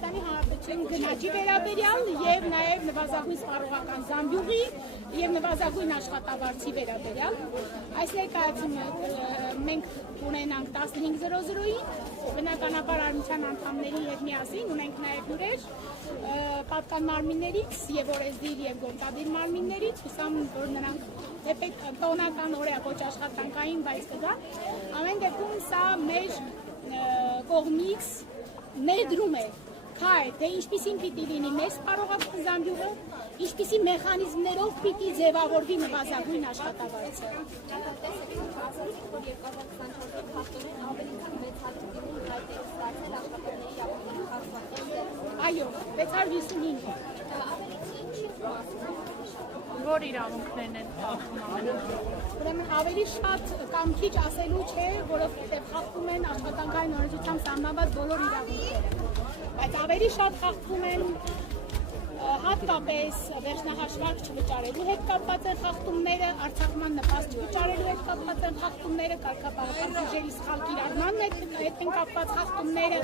Հայաստանի Հանրապետության գնաճի վերաբերյալ եւ նաեւ նվազագույն սպառողական զամբյուղի եւ նվազագույն աշխատավարձի վերաբերյալ։ Այս ներկայացումը մենք ունենանք 15:00-ին, բնականաբար արմության անդամների հետ միասին ունենք նաեւ հյուրեր պատկան մարմիններից եւ օրեսդիր եւ գործադիր մարմիններից, հուսամ որ նրանք թեպետ տոնական օրյա ոչ աշխատանքային, բայց կգա։ Ամեն դեպքում սա մեր կողմից ներդրում է քայլ, թե ինչպիսին պիտի լինի մեր սպառողական զամբյուղը, ինչպիսի մեխանիզմներով պիտի ձևավորվի նվազագույն աշխատավարձը։ Այո, 655։ Որ իրավունքներն են խախտում Ուրեմն ավելի շատ կամ քիչ ասելու չէ, որովհետև խախտում են աշխատանքային օրենսդրությամբ սահմանված բոլոր իրավունքները, բայց ավելի շատ խախտում են հատկապես վերջնահաշվարկ չվճարելու հետ կապված են խախտումները, արձակման նպաստ չվճարելու հետ կապված են խախտումները, կարգապահական բյուջեի սխալ կիրառման հետ են կապված խախտումները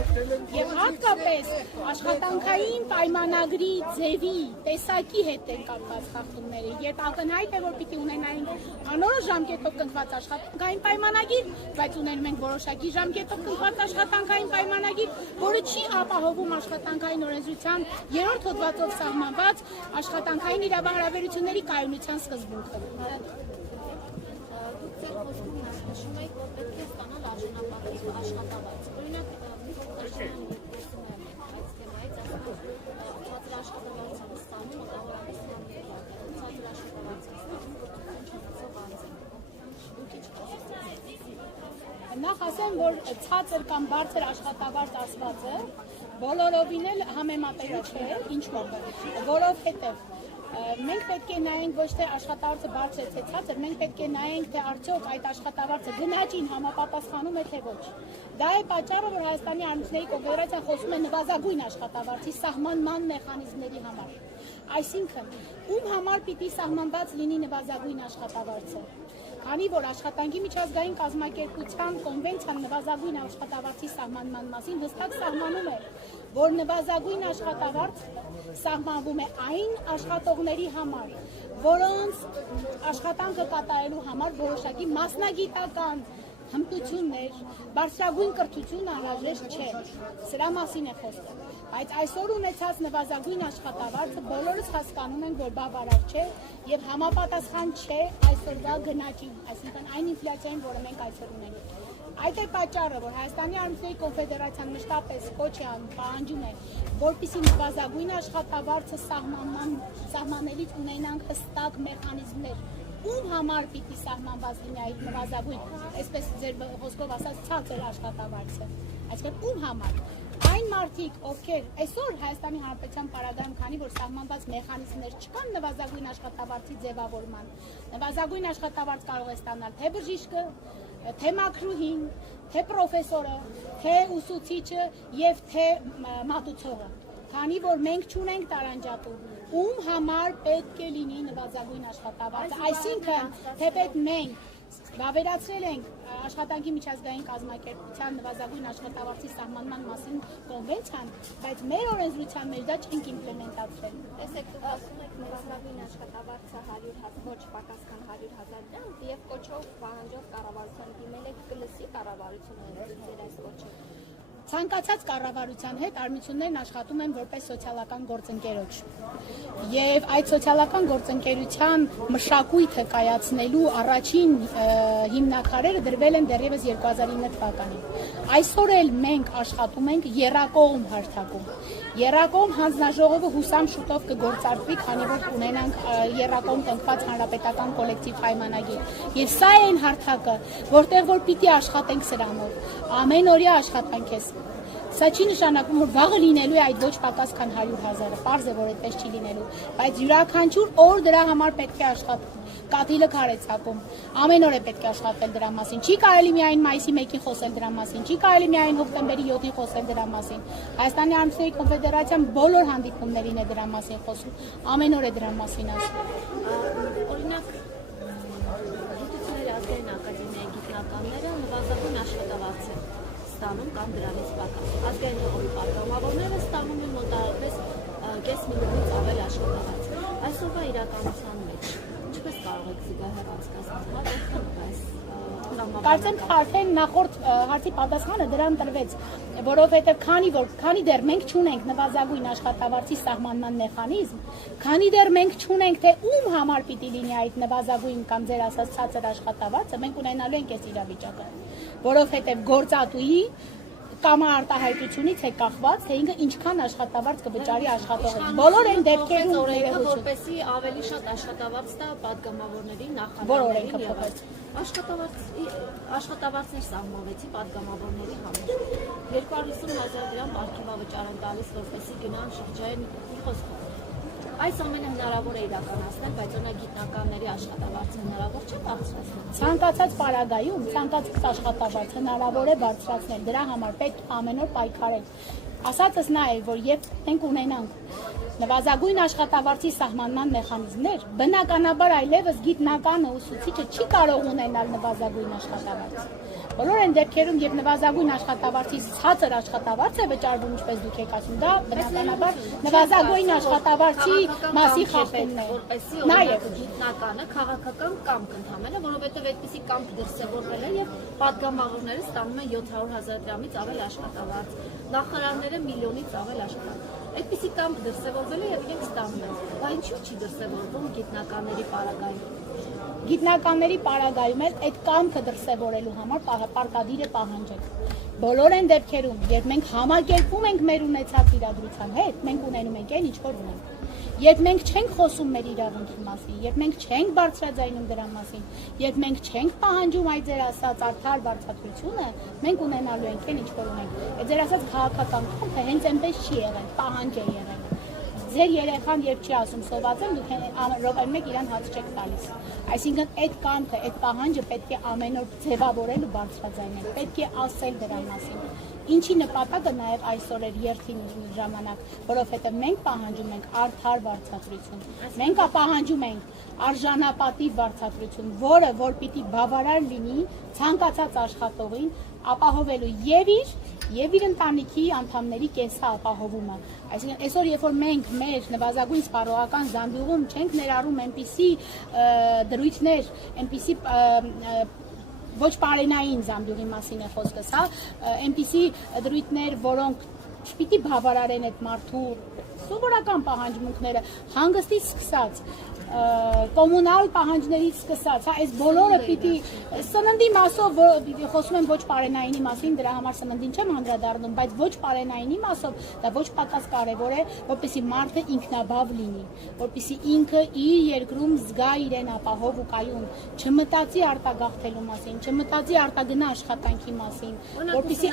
եւ հատկապես աշխատանքային պայմանագրի ձևի տեսակի հետ են կապված խախտումները։ Երբ ակնհայտ է, որ պիտի ունենայինք անորոշ ժամկետով կնքված աշխատանքային պայմանագիր, բայց ունենում ենք որոշակի ժամկետով կնքված աշխատանքային պայմանագիր, որը չի ապահովում աշխատանքային օրենսդրության 3-րդ հոդվածով սահմանված աշխատանքային իրավահարաբերությունների կայունության սկզբունքը։ Նախ ասեմ, որ ցածր կամ բարձր աշխատավարձ ասվածը բոլորովին էլ համեմատելի չէ, ինչու՞, որովհետև մենք պետք է նայենք ոչ թե աշխատավարձը բարձր է թե ցածր, մենք պետք է նայենք թե արդյոք այդ աշխատավարձը գնաճին համապատասխանում է թե ոչ։ Դա է պատճառը, որ Հայաստանի Արհեստների կոնֆեդերացիան խոսում է նվազագույն աշխատավարձի սահմանման մեխանիզմների համար։ Այսինքն, ում համար պիտի սահմանված լինի նվազագույն աշխատավարձը։ Քանի որ աշխատանքի միջազգային կազմակերպության կոնվենցիան նվազագույն աշխատավարձի սահմանման մասին հստակ սահմանում է, որ նվազագույն աշխատավարձ սահմանվում է այն աշխատողների համար, որոնց աշխատանքը կատարելու համար որոշակի մասնագիտական հմտություններ, բարձրագույն կրթություն անհրաժեշտ չէ։ Սրա մասին է խոսքը։ Բայց այսօր ունեցած նվազագույն աշխատավարձը բոլորս հասկանում ենք, որ բավարար չէ եւ համապատասխան չէ այսօրվա գնաճին, այսինքն այն ինֆլյացիային, որը մենք այսօր ունենք։ Այդ է պատճառը, որ Հայաստանի Արհեստների կոնֆեդերացիան մշտապես կոչ է անում, պահանջում է, որպեսզի նվազագույն աշխատավարձը սահմանելիս ունենանք հստակ մեխանիզմներ, ում համար պիտի սահմանված լինի այդ նվազագույն, այսպես ձեր խոսքով ասած ցածր աշխատավարձը, այսինքն ում համար։ Այն մարդիկ, ովքեր այսօր Հայաստանի Հանրապետության պարագայում, քանի որ սահմանված մեխանիզմներ չկան նվազագույն աշխատավարձի ձևավորման, նվազագույն աշխատավարձ կարող է ստանալ թե բժիշկը, թե մաքրուհին, թե պրոֆեսորը, թե ուսուցիչը եւ թե մատուցողը։ Քանի որ մենք չունենք տարանջատում, ում համար պետք է լինի նվազագույն աշխատավարձը, այսինքն թեպետ մենք վավերացրել ենք աշխատանքի միջազգային կազմակերպության նվազագույն աշխատավարձի սահմանման մասին կոնվենցիան, բայց մեր օրենսդրության մեջ դա չենք իմպլեմենտացրել։ Տեսեք, դուք ասում եք նվազագույն աշխատավարձը 100,000 ոչ պակաս քան 100,000 դրամ եւ կոչով պահանջով կառավարության դիմել եք կլսի կառավարությունը ձեր այս կոչը։ Ցանկացած կառավարության հետ արմություններն աշխատում են որպես սոցիալական գործընկերոջ։ Եվ այդ սոցիալական գործընկերության մշակույթը կայացնելու առաջին հիմնաքարերը դրվել են դեռևս 2009 թվականին։ Այսօր էլ մենք աշխատում ենք եռակողմ հարթակում։ Եռակողմ հանձնաժողովը հուսամ շուտով կգործարկվի, քանի որ ունենանք եռակողմ կնքված հանրապետական կոլեկտիվ պայմանագիր։ Եվ սա է այն հարթակը, որտեղ որ պիտի աշխատենք սրանով։ Ամենօրյա աշխատանք է։ Սա չի նշանակում, որ վաղը լինելու է այդ ոչ պակաս քան 100,000-ը, պարզ է, որ այդպես չի լինելու, բայց յուրաքանչյուր օր դրա համար պետք է աշխատել, կաթիլը քար է ցակում, ամեն օր է պետք է աշխատել դրա մասին, չի կարելի միայն մայիսի 1-ին խոսել դրա մասին, չի կարելի միայն հոկտեմբերի 7-ին խոսել դրա մասին, Հայաստանի Արհեստների կոնֆեդերացիան բոլոր հանդիպումներին է դրա մասին խոսում, ամեն օր է դրա մասին ասում։ Օրինակ, Գիտությունների ազգային ակադեմիայի գիտնականները նվազագույն աշխատավարձ են ստանում կամ դրանից պակաս։ Ազգային ժողովի պատգամավորները ստանում են միլիոնից ավել աշխատավարձ։ Այսօրվա իրականության մեջ ինչպես կարող եք զուգահեռ անցկացնել, Կարծեմ արդեն նախորդ հարցի պատասխանը դրան տրվեց, որովհետև քանի դեռ մենք չունենք նվազագույն աշխատավարձի սահմանման մեխանիզմ, քանի դեռ մենք չունենք թե ում համար պիտի լինի այդ նվազագույն կամ ձեր ասած ցածր աշխատավարձը, մենք ունենալու ենք այս իրավիճակը, որովհետև գործատուի կամ արտահայտությունից է կախված, թե ինքը ինչքան աշխատավարձ կվճարի աշխատողին։ Բոլոր այն դեպքերում օրենքը որպեսզի ավելի շատ աշխատավարձ տա падգամավորների նախարարներին եւ աշխատավարձներ սահմանվեցի падգամավորների համար 250,000 դրամ արգելավճար են տալիս, որպեսզի գնան շրջային խոսքով։ Այս ամենը հնարավոր է իրականացնել, բայց օրինակ գիտնականների աշխատավարձը հնարավոր չէ բարձրացնել։ Ցանկացած պարագայում ցանկացած աշխատավարձ հնարավոր է բարձրացնել, դրա համար պետք ամեն օր պայքարել։ Ասածս նա է, որ երբ մենք ունենանք նվազագույն աշխատավարձի սահմանման մեխանիզմներ, բնականաբար այլևս գիտնականը ուսուցիչը չի կարող ունենալ նվազագույն աշխատավարձ։ Բոլոր այն դեպքերում, երբ նվազագույն աշխատավարձի ցածր աշխատավարձ է վճարվում, ինչպես դուք եք ասում, դա բնականաբար նվազագույն աշխատավարձի մասի խախտումն է։ Նաև գիտնականը քաղաքական կամք ընդհանրել է, որովհետև այդպիսի կամք դրսևորվել է եւ падգամավորները ստանում են 700,000 դրամից ավել աշխատավարձ, նախարարները միլիոնից ավել աշխատավարձ։ Այդպիսի կամք դրսևորվել է եւ իրենք ստանում են։ Բայց ինչու՞ չի դրսևորվում գիտնականների պարագայում։ Գիտնականների պարագայում էլ այդ կամքը դրսևորելու համար պարտադիր է պահանջել։ Բոլոր այն դեպքերում, երբ մենք համակերպում ենք մեր ունեցած իրադրության հետ, մենք ունենում ենք այն, ինչ որ ունենք։ Երբ մենք չենք խոսում մեր իրավունքի մասին, երբ մենք չենք բարձրաձայնում դրա մասին, երբ մենք չենք պահանջում այդ ձեր ասած արդար բարձրացությունը, մենք ունենալու ենք այն, ինչ որ ունենք։ Այդ ձեր ասած քաղաքական կամքը հենց այնպես չի եղել, պահանջ է եղել։ Ձեր երեխան երբ չի ասում սոված եմ, դուք րոպեն մեկ իրան հաց չեք տալիս։ Այսինքն այդ կամքը, այդ պահանջը պետք է ամեն օր ձևավորել ու բարձրաձայնել, պետք է ասել դրա մասին։ Ինչի նպատակը նաև այսօր էր երթին ժամանակ, որովհետև մենք պահանջում ենք արդար վարձատրություն։ Մենք պահանջում ենք արժանապատիվ վարձատրություն, որը որ պիտի բավարար լինի ցանկացած աշխատողին ապահովելու եւ իր ընտանիքի անդամների կենսապահովումը։ Այսինքն այսօր երբ որ մենք մեր նվազագույն սպառողական զամբյուղում չենք ներառում այնպիսի դրույթներ, այնպիսի ոչ պարենային զամբյուղի մասին է խոսքս, հա, այնպիսի դրույթներ, որոնք չպիտի բավարարեն այդ մարդու սովորական պահանջմունքները, հանգստից սկսած, կոմունալ պահանջներից սկսած, հա, այս բոլորը պիտի սննդի մասով խոսում եմ ոչ պարենայինի մասին, դրա համար սննդին չեմ անդրադառնում, բայց ոչ պարենայինի մասով դա ոչ պակաս կարևոր է, որպեսզի մարդը ինքնաբավ լինի, որպեսզի ինքը իր երկրում զգա իրեն ապահով ու կայուն, չմտածի արտագաղթելու մասին, չմտածի արտագնա աշխատանքի մասին, որպեսզի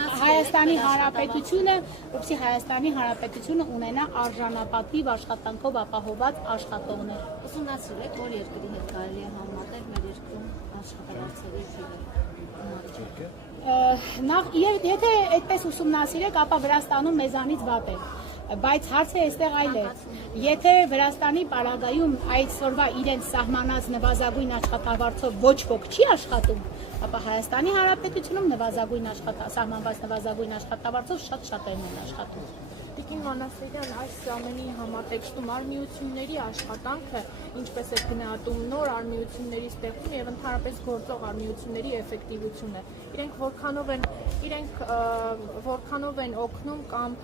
Հայաստանի Հանրապետությունը ունենա արժանապատիվ աշխատանքով ապահոված աշխատողներ։ Ուսումնասիրեք, որ երկրի հետ կարելի է համատեղ մեր երկրում աշխատավարձերի թիվը։ Եթե այդպես ուսումնասիրեք, ապա Վրաստանում մեզանից վատ է, բայց հարցը այստեղ այլ է։ Եթե Վրաստանի պարագայում այսօրվա իրենց սահմանած նվազագույն աշխատավարձով ոչ ոք չի աշխատում, ապա Հայաստանի Հանրապետությունում սահմանված նվազագույն աշխատավարձով շատ-շատերն են աշխատում։ Տիկին Մանասարյան, այս ամենի համատեքստում արմիությունների աշխատանքը, ինչպես է գնահատում նոր արմիությունների ստեղծումը եւ ընդհանրապես գործող արմիությունների էֆեկտիվությունը, իրենք որքանով են օգնում կամ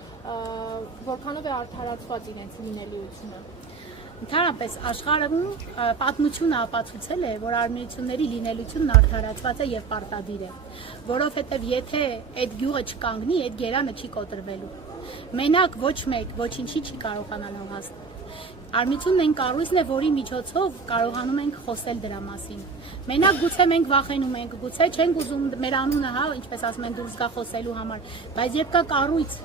որքանով է արդարացված իրենց լինելիությունը։ Ընդհանրապես աշխարհում պատմությունը ապացուցել է, որ արմիությունների լինելությունն արդարացված է եւ պարտադիր է, որովհետեւ եթե այդ գյուղը չկանգնի, այդ գերանը չի կոտրվելու։ Մենակ ոչ մեկ ոչինչի չի կարողանալու հասնել։ Արմիությունն այն կառույցն է, որի միջոցով կարողանում ենք խոսել դրա մասին։ Մենակ գուցե մենք վախենում ենք, գուցե չենք ուզում մեր անունը, հա, ինչպես ասում են, դուրս գա խոսելու համար, բայց երբ կա կառույց,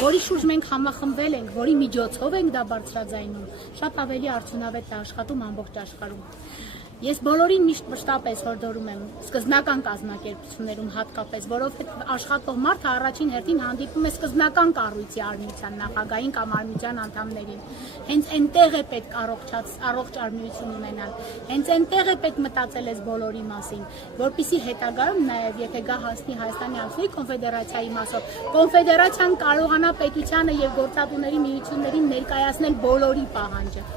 որի շուրջ մենք համախմբվել ենք, որի միջոցով ենք դա բարձրաձայնում, շատ ավելի արդյունավետ է աշխատում ամբողջ աշխարհում։ Ես բոլորին միշտ մշտապես հորդորում եմ սկզբնական կազմակերպություններում հատկապես, որովհետև աշխատող մարդը առաջին հերթին հանդիպում է սկզբնական կառույցի արմիության նախագահին կամ արմիության անդամներին։ Հենց այնտեղ է պետք առողջ արմիություն ունենալ։ Հենց այնտեղ է պետք մտածել ես բոլորի մասին, որպեսզի հետագայում նաև եթե գա հասնի Հայաստանի Ազգային կոնֆեդերացիայի մասով, կոնֆեդերացիան կարողանա պետությանը եւ գործատուների միություններին ներկայացնել բոլորի պահանջը։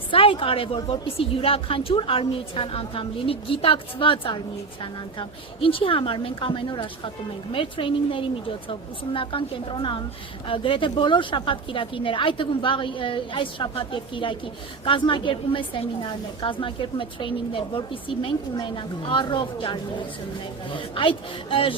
Սա է կարևոր, որպեսզի յուրաքանչյուր արմիության անդամ լինի գիտակցված արմիության անդամ։ Ինչի համար մենք ամեն օր աշխատում ենք մեր տրեյնինգների միջոցով, ուսումնական կենտրոնը գրեթե բոլոր շաբաթ-կիրակիները, այդ թվում այս շաբաթ եւ կիրակի կազմակերպում է սեմինարներ, կազմակերպում է տրեյնինգներ, որպեսզի մենք ունենանք առողջ արմիություններ։ Այդ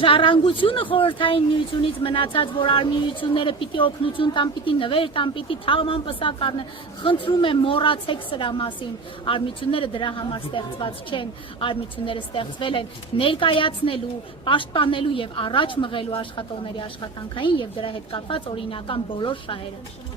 ժառանգությունը խորհրդային միությունից մնացած, որ արմիությունները պիտի օգնություն տան, պիտի նվեր տան, պիտի թաղման պսակ առնեն, խնդրում եմ մոռացեք սրա մասին, արմիությունները դրա համար ստեղծված չեն, արմիությունները ստեղծվել են ներկայացնելու, պաշտպանելու եւ առաջ մղելու աշխատողների աշխատանքային եւ դրա հետ կապված օրինական բոլոր շահերը։